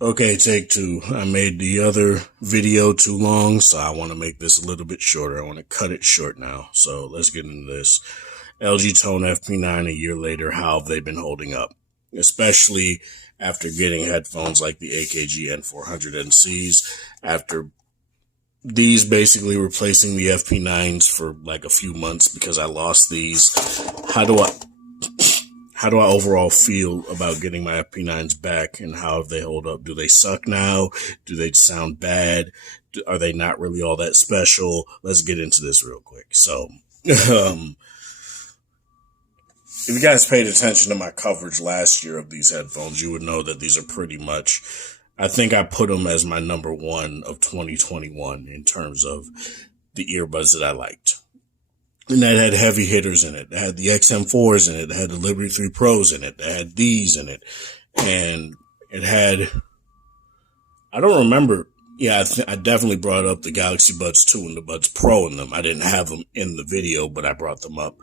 Okay, take two. I made the other video too long, so I want to make this a little bit shorter. I want to cut it short now. So let's get into this. LG Tone FP9 a year later, how have they been holding up? Especially after getting headphones like the AKG N400NCs, after these basically replacing the FP9s for like a few months because I lost these. How do I how do I overall feel about getting my FP9s back, and how have they hold up? Do they suck now? Do they sound bad? Are they not really all that special? Let's get into this real quick. So, if you guys paid attention to my coverage last year of these headphones, you would know that these are pretty much, I think I put them as my number one of 2021 in terms of the earbuds that I liked. And that had heavy hitters in it. It had the XM4s in it. It had the Liberty 3 Pros in it. It had these in it. And it had, I don't remember. Yeah, I definitely brought up the Galaxy Buds 2 and the Buds Pro in them. I didn't have them in the video, but I brought them up.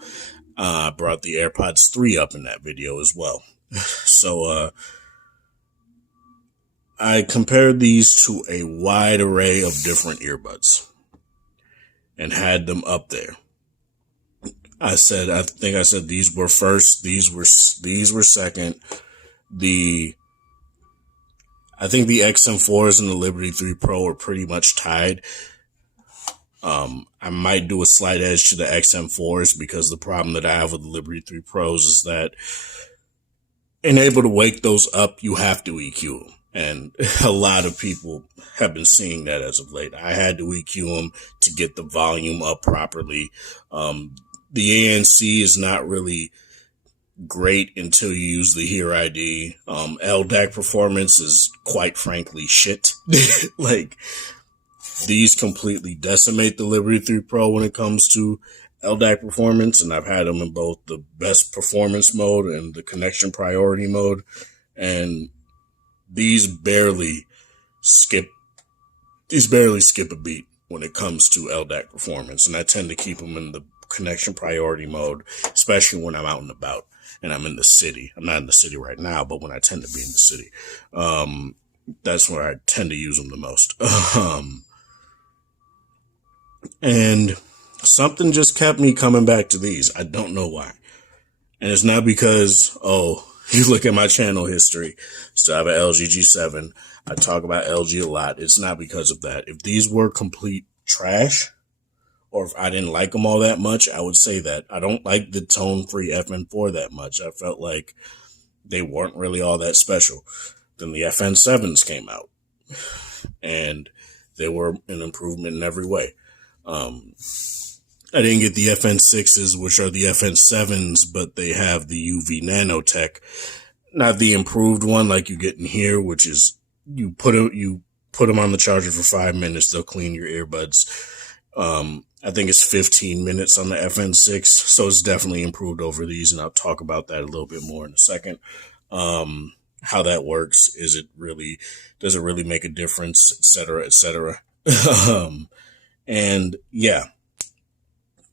I brought the AirPods 3 up in that video as well. So, I compared these to a wide array of different earbuds and had them up there. I think I said these were first, these were second. I think the XM4s and the Liberty 3 Pro are pretty much tied. I might do a slight edge to the XM4s because the problem that I have with the Liberty 3 Pros is that in able to wake those up, you have to EQ them. And a lot of people have been seeing that as of late. I had to EQ them to get the volume up properly. The ANC is not really great until you use the Hear ID. LDAC performance is quite frankly shit. Like, these completely decimate the Liberty 3 Pro when it comes to LDAC performance, and I've had them in both the best performance mode and the connection priority mode, and these barely skip a beat when it comes to LDAC performance, and I tend to keep them in the connection priority mode, especially when I'm out and about and I'm in the city. I'm not in the city right now, but when I tend to be in the city, that's where I tend to use them the most. And something just kept me coming back to these. I don't know why. And it's not because, you look at my channel history. So I have an LG G7. I talk about LG a lot. It's not because of that. If these were complete trash, or if I didn't like them all that much, I would say that. I don't like the tone-free FN4 that much. I felt like they weren't really all that special. Then the FN7s came out, and they were an improvement in every way. I didn't get the FN6s, which are the FN7s, but they have the UV nanotech. Not the improved one like you get in here, which is you put them on the charger for 5 minutes, they'll clean your earbuds. I think it's 15 minutes on the FN6, so it's definitely improved over these, and I'll talk about that a little bit more in a second. How that works, does it really make a difference, etc., etc. And yeah,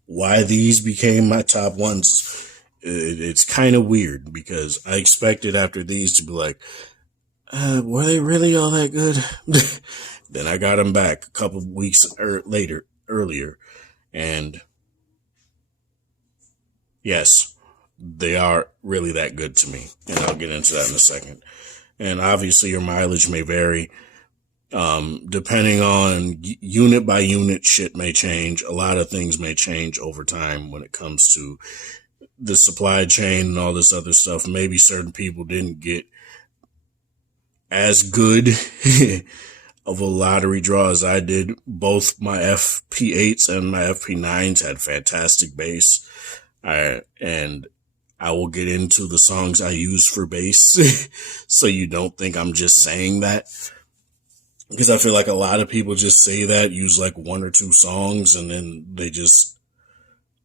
why these became my top ones, it's kind of weird because I expected after these to be like, were they really all that good? Then I got them back a couple of weeks earlier, and yes, they are really that good to me, and I'll get into that in a second. And obviously your mileage may vary. Depending on unit by unit, shit may change. A lot of things may change over time when it comes to the supply chain and all this other stuff. Maybe certain people didn't get as good of a lottery draw as I did. Both my FP8s and my FP9s had fantastic bass. And I will get into the songs I use for bass so you don't think I'm just saying that. Because I feel like a lot of people just say that, use like one or two songs, and then they just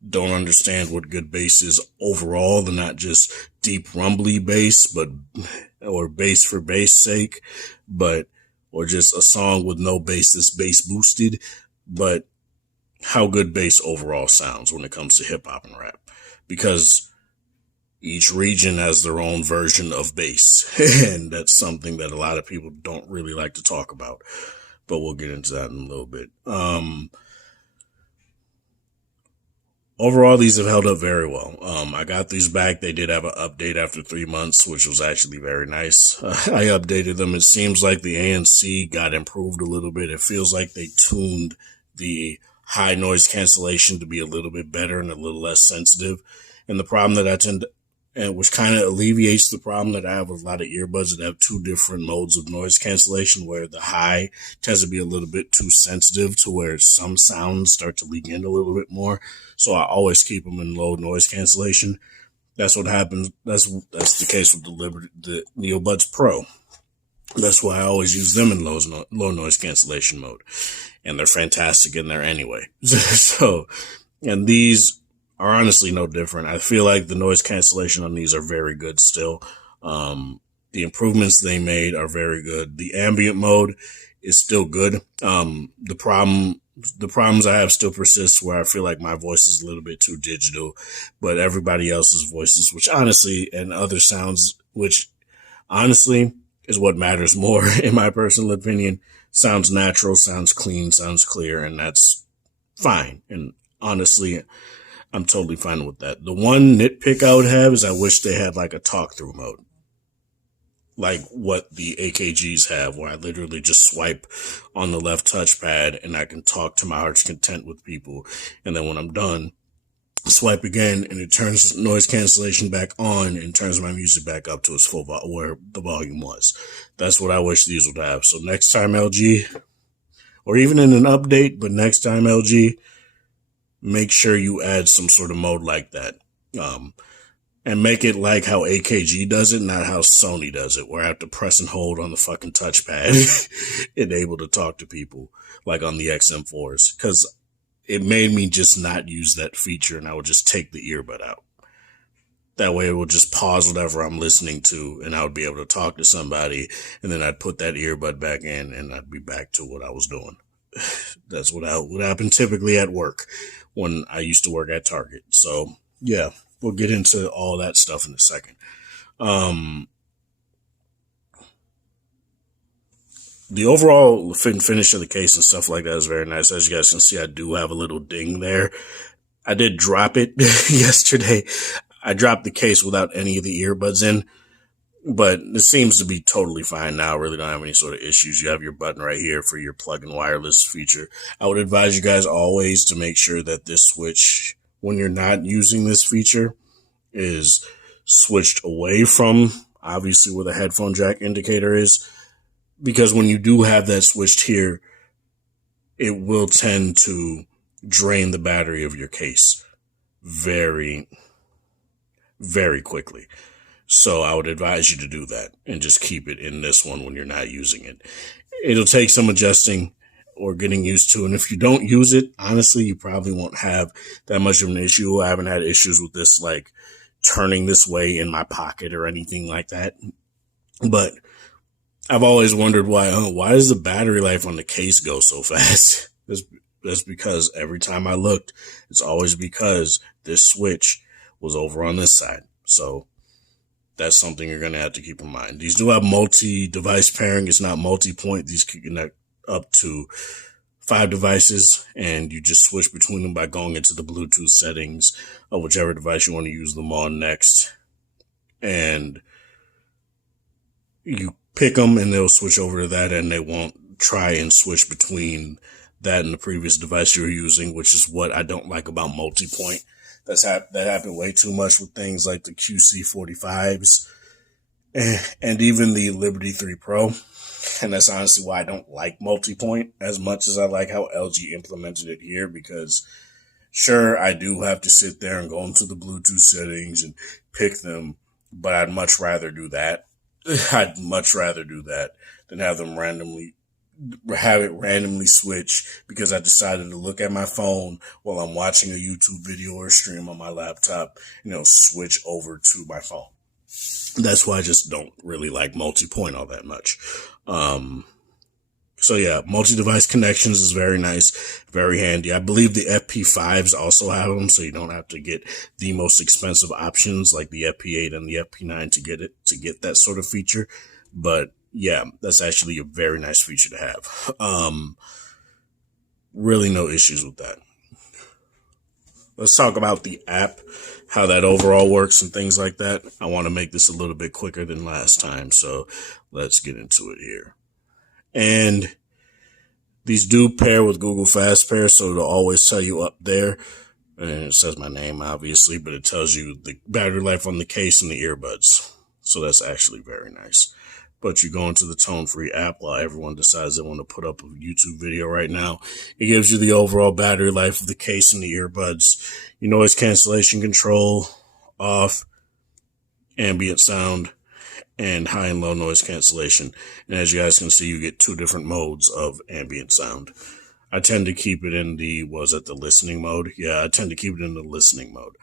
don't understand what good bass is overall. They're not just deep rumbly bass, or bass for bass sake, or just a song with no bass that's bass boosted, but how good bass overall sounds when it comes to hip hop and rap. Because each region has their own version of bass, and that's something that a lot of people don't really like to talk about, but we'll get into that in a little bit. Overall, these have held up very well. I got these back. They did have an update after 3 months, which was actually very nice. I updated them. It seems like the ANC got improved a little bit. It feels like they tuned the high noise cancellation to be a little bit better and a little less sensitive. And the problem that I tend to, and which kind of alleviates the problem that I have with a lot of earbuds that have two different modes of noise cancellation, where the high tends to be a little bit too sensitive to where some sounds start to leak in a little bit more. So I always keep them in low noise cancellation. That's what happens. That's the case with the Neobuds Pro. That's why I always use them in low noise cancellation mode, and they're fantastic in there anyway. So, and these are honestly no different. I feel like the noise cancellation on these are very good still. The improvements they made are very good. The ambient mode is still good. The problems I have still persist, where I feel like my voice is a little bit too digital, but everybody else's voices, which honestly, and other sounds, which honestly is what matters more in my personal opinion, sounds natural, sounds clean, sounds clear, and that's fine. And honestly, I'm totally fine with that. The one nitpick I would have is I wish they had like a talk through mode, like what the AKGs have, where I literally just swipe on the left touchpad and I can talk to my heart's content with people. And then when I'm done, swipe again and it turns noise cancellation back on and turns my music back up to its full where the volume was. That's what I wish these would have. So next time, LG, or even in an update, but next time, LG, make sure you add some sort of mode like that. And make it like how AKG does it, not how Sony does it, where I have to press and hold on the fucking touchpad and able to talk to people like on the XM4s. Because it made me just not use that feature, and I would just take the earbud out. That way it would just pause whatever I'm listening to, and I would be able to talk to somebody, and then I'd put that earbud back in, and I'd be back to what I was doing. That's what would happen typically at work when I used to work at Target. So, yeah, we'll get into all that stuff in a second. The overall finish of the case and stuff like that is very nice. As you guys can see, I do have a little ding there. I did drop it yesterday. I dropped the case without any of the earbuds in, but it seems to be totally fine now. I really don't have any sort of issues. You have your button right here for your plug-in wireless feature. I would advise you guys always to make sure that this switch, when you're not using this feature, is switched away from, obviously, where the headphone jack indicator is. Because when you do have that switched here, it will tend to drain the battery of your case very, very quickly. So I would advise you to do that and just keep it in this one when you're not using it. It'll take some adjusting or getting used to. And if you don't use it, honestly, you probably won't have that much of an issue. I haven't had issues with this, like turning this way in my pocket or anything like that. But I've always wondered why does the battery life on the case go so fast? That's because every time I looked, it's always because this switch was over on this side. So that's something you're going to have to keep in mind. These do have multi-device pairing. It's not multi-point. These can connect up to 5 devices, and you just switch between them by going into the Bluetooth settings of whichever device you want to use them on next. And you pick them and they'll switch over to that, and they won't try and switch between that and the previous device you're using, which is what I don't like about multi-point. That happened way too much with things like the QC45s and even the Liberty 3 Pro. And that's honestly why I don't like multi-point as much as I like how LG implemented it here, because sure, I do have to sit there and go into the Bluetooth settings and pick them, but I'd much rather do that. I'd much rather do that than have it randomly switch because I decided to look at my phone while I'm watching a YouTube video or stream on my laptop, switch over to my phone. That's why I just don't really like multi-point all that much. So yeah, multi-device connections is very nice, very handy. I believe the FP5s also have them, so you don't have to get the most expensive options like the FP8 and the FP9 to get that sort of feature. But yeah, that's actually a very nice feature to have. Really no issues with that. Let's talk about the app, how that overall works and things like that. I want to make this a little bit quicker than last time, so let's get into it here. And these do pair with Google Fast Pair, so it'll always tell you up there, and it says my name obviously, but it tells you the battery life on the case and the earbuds. So that's actually very nice. But you go into the Tone Free app while everyone decides they want to put up a YouTube video right now. It gives you the overall battery life of the case and the earbuds, your noise cancellation control off, ambient sound, and high and low noise cancellation. And as you guys can see, you get two different modes of ambient sound. I tend to keep it in the listening mode? Yeah, I tend to keep it in the listening mode.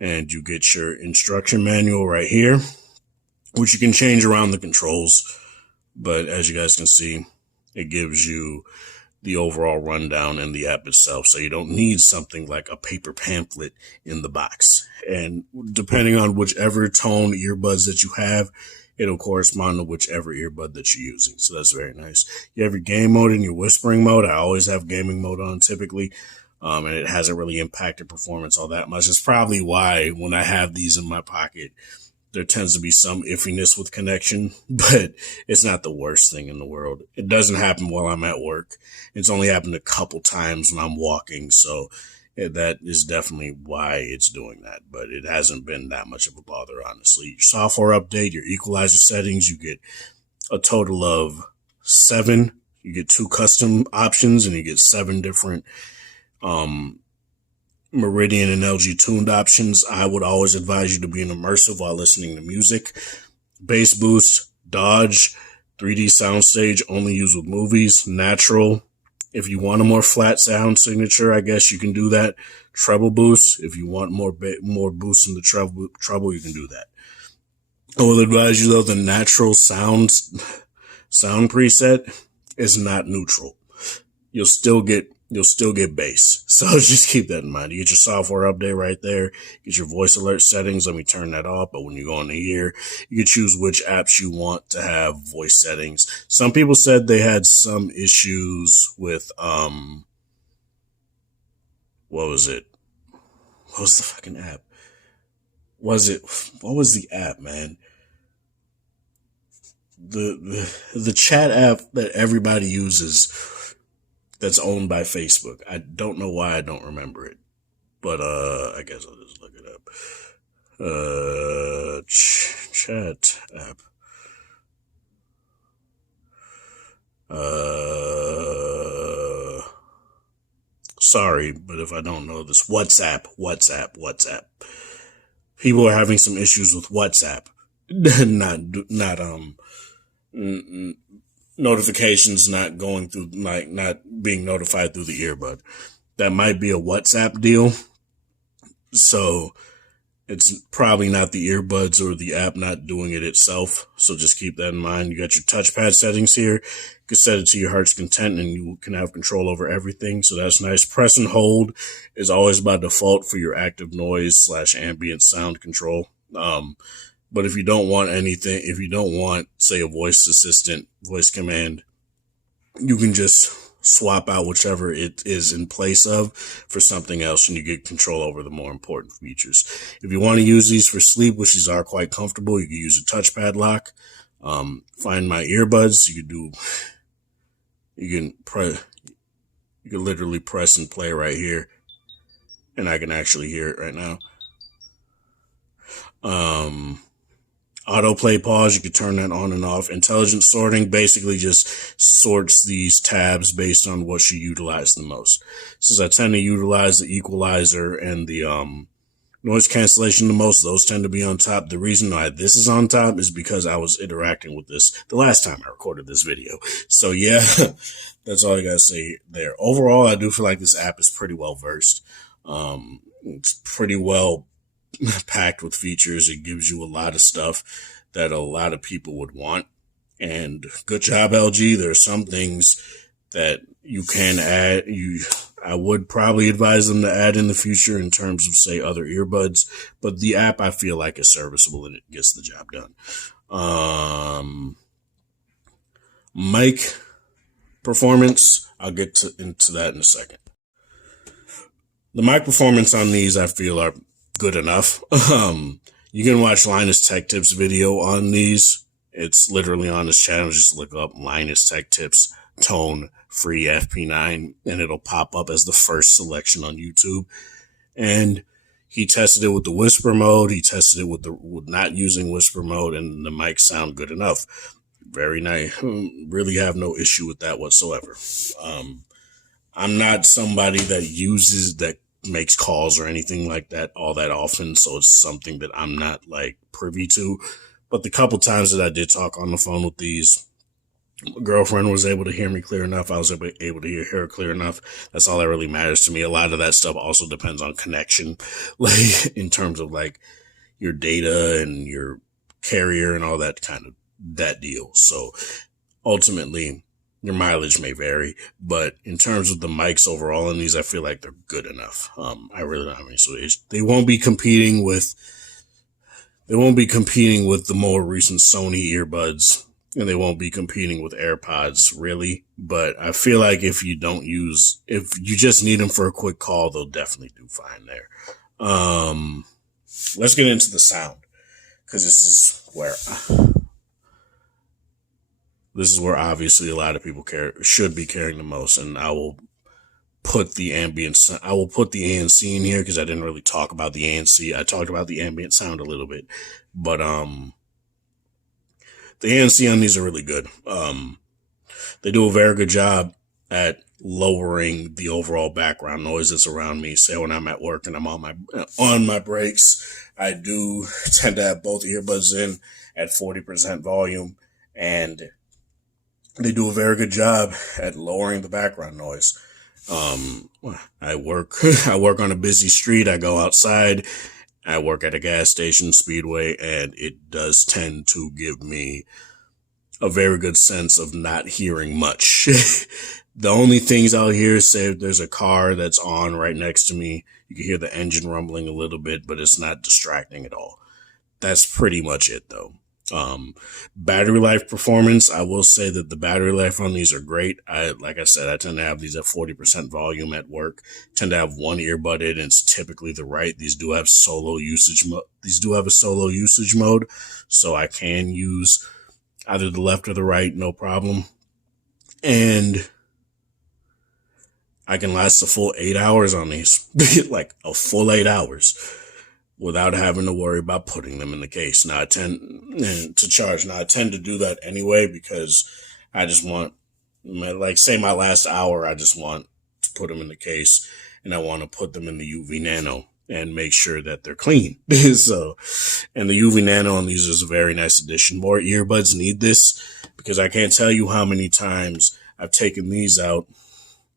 And you get your instruction manual right here, which you can change around the controls. But as you guys can see, it gives you the overall rundown in the app itself. So you don't need something like a paper pamphlet in the box. And depending on whichever tone earbuds that you have, it'll correspond to whichever earbud that you're using. So that's very nice. You have your game mode and your whispering mode. I always have gaming mode on typically. And it hasn't really impacted performance all that much. It's probably why when I have these in my pocket, there tends to be some iffiness with connection, but it's not the worst thing in the world. It doesn't happen while I'm at work. It's only happened a couple times when I'm walking. So that is definitely why it's doing that, but it hasn't been that much of a bother, honestly. Your software update, your equalizer settings, you get a total of 7. You get 2 custom options and you get 7 different, Meridian and LG tuned options. I would always advise you to be immersive while listening to music. Bass boost, dodge, 3D soundstage, only used with movies, natural. If you want a more flat sound signature, I guess you can do that. Treble boost, if you want more boost in the treble, you can do that. I will advise you though, the natural sound preset is not neutral. You'll still get bass. So just keep that in mind. You get your software update right there. Get your voice alert settings. Let me turn that off. But when you go into here, you can choose which apps you want to have voice settings. Some people said they had some issues with, what was it? What was the fucking app? What was the app, man? The chat app that everybody uses that's owned by Facebook. I don't know why I don't remember it, but I guess I'll just look it up. Chat app. Sorry, but if I don't know this, WhatsApp. People are having some issues with WhatsApp. Notifications not going through, like not being notified through the earbud. That might be a WhatsApp deal. So it's probably not the earbuds or the app not doing it itself. So just keep that in mind. You got your touchpad settings here. You can set it to your heart's content and you can have control over everything. So that's nice. Press and hold is always by default for your active noise / ambient sound control. But if you don't want anything, if you don't want, say, a voice assistant, voice command, you can just swap out whichever it is in place of for something else and you get control over the more important features. If you want to use these for sleep, which these are quite comfortable, you can use a touchpad lock. Find my earbuds. You can literally press and play right here. And I can actually hear it right now. Autoplay pause, you can turn that on and off. Intelligent sorting basically just sorts these tabs based on what you utilize the most. Since I tend to utilize the equalizer and the noise cancellation the most, those tend to be on top. The reason why this is on top is because I was interacting with this the last time I recorded this video. So yeah, that's all I gotta say there. Overall, I do feel like this app is pretty well versed. It's pretty well packed with features. It gives you a lot of stuff that a lot of people would want. And good job, LG. There are some things that you can add. I would probably advise them to add in the future in terms of, say, other earbuds. But the app, I feel like, is serviceable and it gets the job done. Mic performance, I'll get into that in a second. The mic performance on these, I feel, are good enough. You can watch Linus Tech Tips video on these. It's literally on his channel. Just look up Linus Tech Tips Tone FP9 and it'll pop up as the first selection on YouTube. And he tested it with the whisper mode. He tested it with not using whisper mode, and the mics sound good enough. Very nice. Really have no issue with that whatsoever. I'm not somebody that makes calls or anything like that all that often, so it's something that I'm not like privy to. But the couple times that I did talk on the phone with these, my girlfriend was able to hear me clear enough. I was able to hear her clear enough. That's all that really matters to me. A lot of that stuff also depends on connection, like in terms of like your data and your carrier and all that kind of that deal. So ultimately, your mileage may vary, but in terms of the mics overall in these, I feel like they're good enough. I really don't have any issues. They won't be competing with the more recent Sony earbuds, and they won't be competing with AirPods really. But I feel like if you just need them for a quick call, they'll definitely do fine there. Let's get into the sound, because this is where obviously a lot of people should be caring the most, and I will put the ANC in here because I didn't really talk about the ANC. I talked about the ambient sound a little bit, but the ANC on these are really good. They do a very good job at lowering the overall background noise that's around me. Say when I'm at work and I'm on my breaks, I do tend to have both earbuds in at 40% volume, and they do a very good job at lowering the background noise. I work on a busy street. I go outside. I work at a gas station, Speedway, and it does tend to give me a very good sense of not hearing much. The only things I'll hear is, say if there's a car that's on right next to me, you can hear the engine rumbling a little bit, but it's not distracting at all. That's pretty much it though. Battery life performance, I will say that the battery life on these are great. Like I said, I tend to have these at 40% volume at work. Tend to have one earbud in, and it's typically the right. These do have solo usage mode, so I can use either the left or the right, no problem. And I can last a full 8 hours on these, like a full 8 hours, without having to worry about putting them in the case. Now I tend to do that anyway, because I just want, my last hour, I just want to put them in the case, and I want to put them in the UV Nano and make sure that they're clean. So, and the UV Nano on these is a very nice addition. More earbuds need this, because I can't tell you how many times I've taken these out,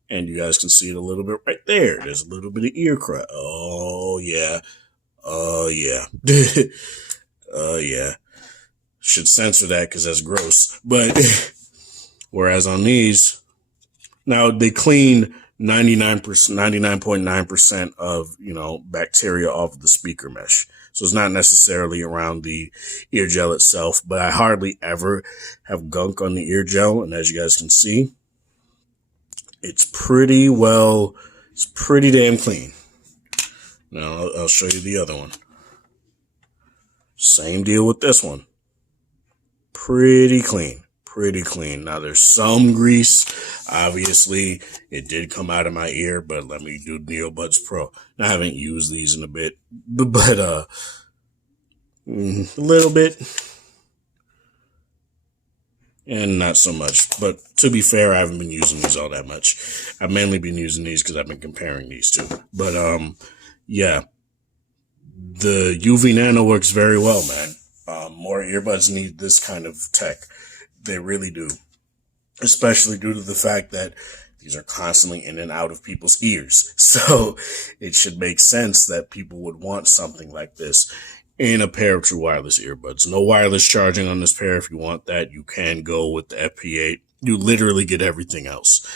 and you guys can see it a little bit right there. There's a little bit of ear crud. Oh yeah. Oh yeah. Oh yeah. Should censor that because that's gross. But whereas on these, now they clean 99.9% of, bacteria off of the speaker mesh. So it's not necessarily around the ear gel itself, but I hardly ever have gunk on the ear gel. And as you guys can see, it's pretty damn clean. Now I'll show you the other one. Same deal with this one. Pretty clean. Now there's some grease. Obviously, it did come out of my ear, but let me do NeoBuds Pro. I haven't used these in a bit, but a little bit. And not so much. But to be fair, I haven't been using these all that much. I've mainly been using these because I've been comparing these two. But yeah, the UV Nano works very well, man. More earbuds need this kind of tech. They really do. Especially due to the fact that these are constantly in and out of people's ears. So it should make sense that people would want something like this and a pair of true wireless earbuds. No wireless charging on this pair. If you want that, you can go with the FP8. You literally get everything else.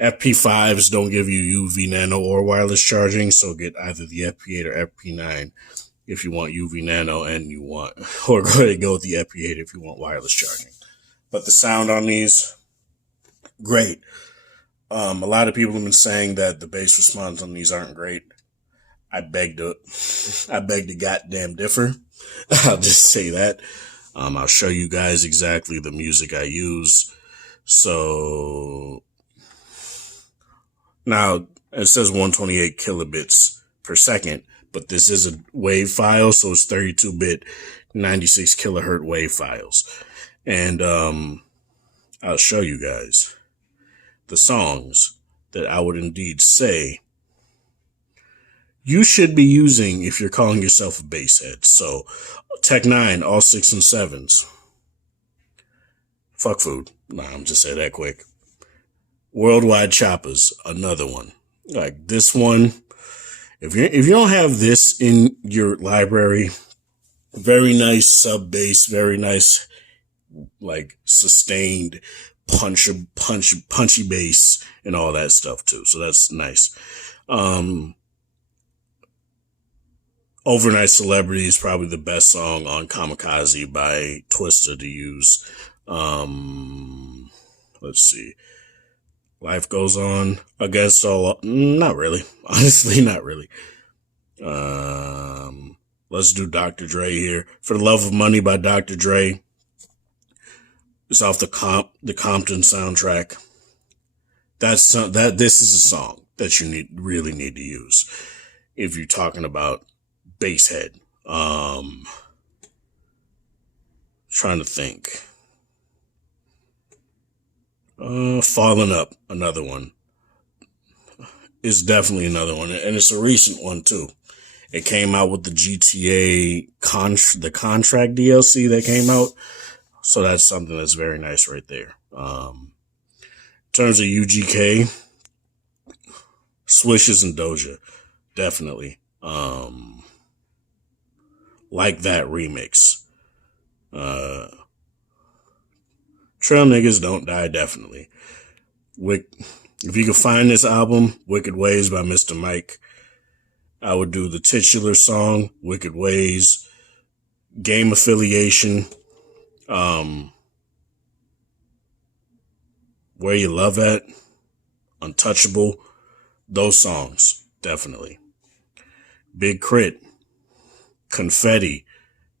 FP5s don't give you UV nano or wireless charging, so get either the FP8 or FP9 if you want UV nano and you want, or go ahead and go with the FP8 if you want wireless charging. But the sound on these, great. A lot of people have been saying that the bass response on these aren't great. I beg to goddamn differ. I'll just say that. I'll show you guys exactly the music I use. So now it says 128 kilobits per second, but this is a wave file, so it's 32-bit, 96 kilohertz wave files. And I'll show you guys the songs that I would indeed say you should be using if you're calling yourself a bass head. So, Tech 9, all 6 and 7s. Fuck food. Nah, I'm just saying that quick. Worldwide Choppers, another one. Like this one, if you don't have this in your library, very nice sub bass, very nice, like sustained punchy bass and all that stuff too. So that's nice. Overnight Celebrity is probably the best song on Kamikaze by Twista to use. Let's see. Life Goes On. Against All... Not really. Honestly, not really. Let's do Dr. Dre here. For the Love of Money by Dr. Dre. It's off the Compton soundtrack. This is a song that you really need to use if you're talking about bass head. Trying to think. Falling Up, another one. It's definitely another one, and it's a recent one too. It came out with the GTA the contract DLC that came out, so that's something that's very nice right there. In terms of UGK, Swishes and Doja, definitely. Like That remix. Trail Niggas Don't Die, definitely. If you can find this album, Wicked Ways by Mr. Mike, I would do the titular song, Wicked Ways, Game Affiliation, Where You Love At, Untouchable, those songs, definitely. Big Crit, Confetti,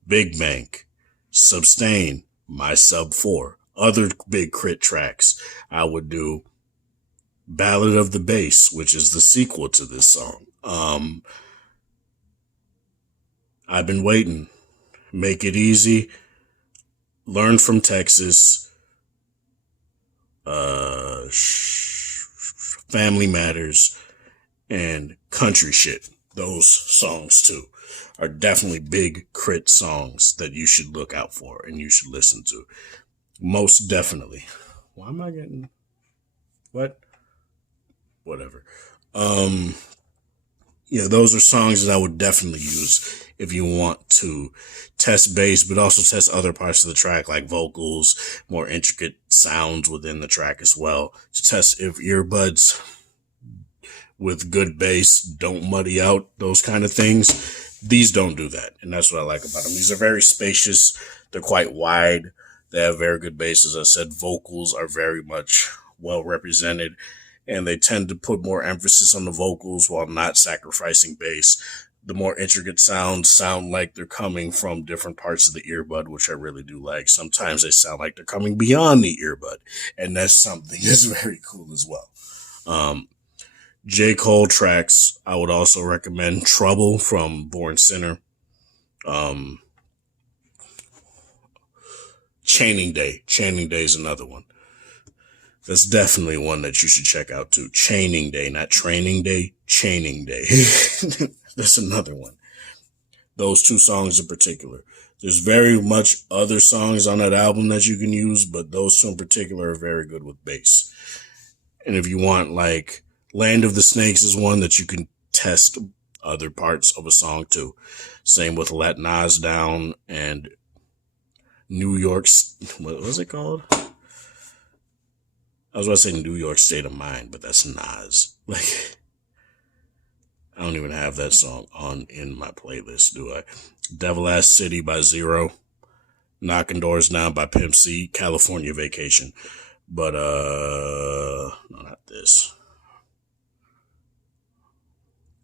Big Bank, Substain, My Sub 4. Other Big Crit tracks, I would do Ballad of the Bass, which is the sequel to this song. I've Been Waiting, Make It Easy, Learn from Texas, Family Matters, and Country Shit. Those songs too are definitely Big Crit songs that you should look out for and you should listen to. Most definitely. Why am I getting... What? Whatever. Yeah, those are songs that I would definitely use if you want to test bass, but also test other parts of the track, like vocals, more intricate sounds within the track as well, to test if earbuds with good bass don't muddy out those kind of things. These don't do that, and that's what I like about them. These are very spacious. They're quite wide. They have very good bass. As I said, vocals are very much well represented, and they tend to put more emphasis on the vocals while not sacrificing bass. The more intricate sounds sound like they're coming from different parts of the earbud, which I really do like. Sometimes they sound like they're coming beyond the earbud, and that's something that's very cool as well. J. Cole tracks, I would also recommend Trouble from Born Sinner. Chaining Day. Chaining Day is another one. That's definitely one that you should check out too. Chaining Day, not Training Day, Chaining Day. That's another one. Those two songs in particular. There's very much other songs on that album that you can use, but those two in particular are very good with bass. And if you want, like, Land of the Snakes is one that you can test other parts of a song too. Same with Let Nas Down and New York, what was it called? I was about to say New York State of Mind, but that's Nas. Like, I don't even have that song in my playlist, do I? Devil Ass City by Zero. Knocking Doors Down by Pimp C. California Vacation. But, no, not this.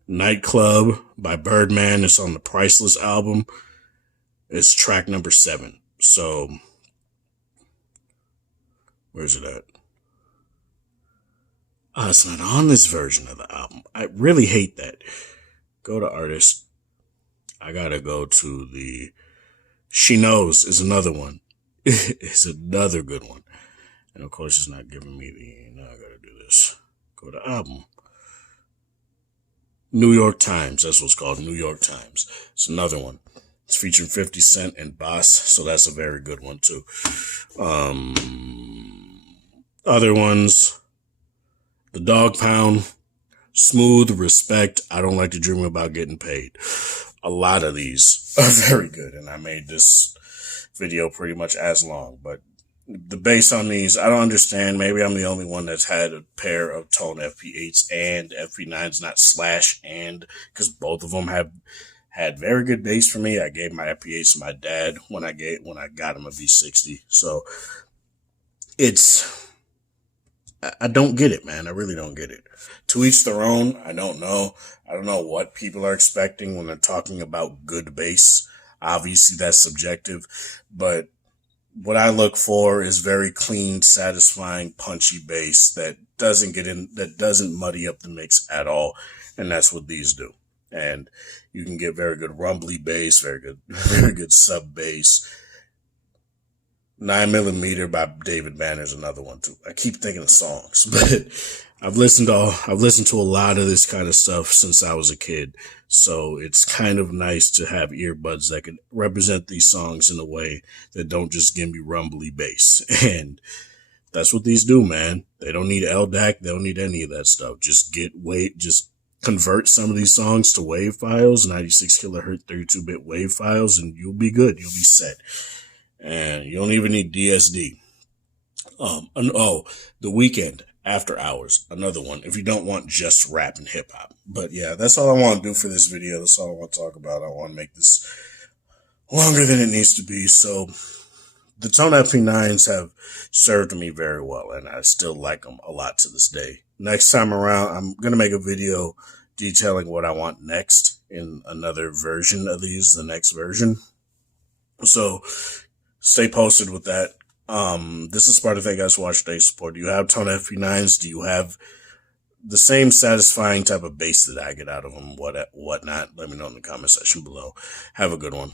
Nightclub by Birdman. It's on the Priceless album. It's track number 7. So, where's it at? Oh, it's not on this version of the album. I really hate that. Go to artist. I gotta go to the... She Knows is another one. It's another good one. And of course, it's not giving me the... Now I gotta do this. Go to album. New York Times. That's what's called. New York Times. It's another one. It's featuring 50 Cent and Boss. So that's a very good one too. Other ones. The Dog Pound, Smooth, Respect, I Don't Like to Dream About Getting Paid. A lot of these are very good, and I made this video pretty much as long. But the bass on these, I don't understand. Maybe I'm the only one that's had a pair of Tone FP8s and FP9s, not slash and, because both of them have had very good bass for me. I gave my FP8s to my dad when I got him a V60. So I don't get it, man. I really don't get it. To each their own. I don't know. I don't know what people are expecting when they're talking about good bass. Obviously, that's subjective. But what I look for is very clean, satisfying, punchy bass that doesn't muddy up the mix at all. And that's what these do. And you can get very good rumbly bass, very good sub bass. 9mm by David Banner is another one too. I keep thinking of songs, but I've listened to a lot of this kind of stuff since I was a kid. So it's kind of nice to have earbuds that can represent these songs in a way that don't just give me rumbly bass. And that's what these do, man. They don't need LDAC. They don't need any of that stuff. Just convert some of these songs to WAV files, 96 kilohertz, 32-bit WAV files, and you'll be good. You'll be set. And you don't even need DSD. The Weeknd, After Hours, another one, if you don't want just rap and hip hop. But yeah, that's all I want to do for this video. That's all I want to talk about. I want to make this longer than it needs to be. So the Tone FP9s have served me very well, and I still like them a lot to this day. Next time around, I'm going to make a video detailing what I want next in another version of these, the next version. So stay posted with that. This is Sparta. Thank you guys for watching today's support. Do you have Tone FP9s? Do you have the same satisfying type of bass that I get out of them? Whatnot? Let me know in the comment section below. Have a good one.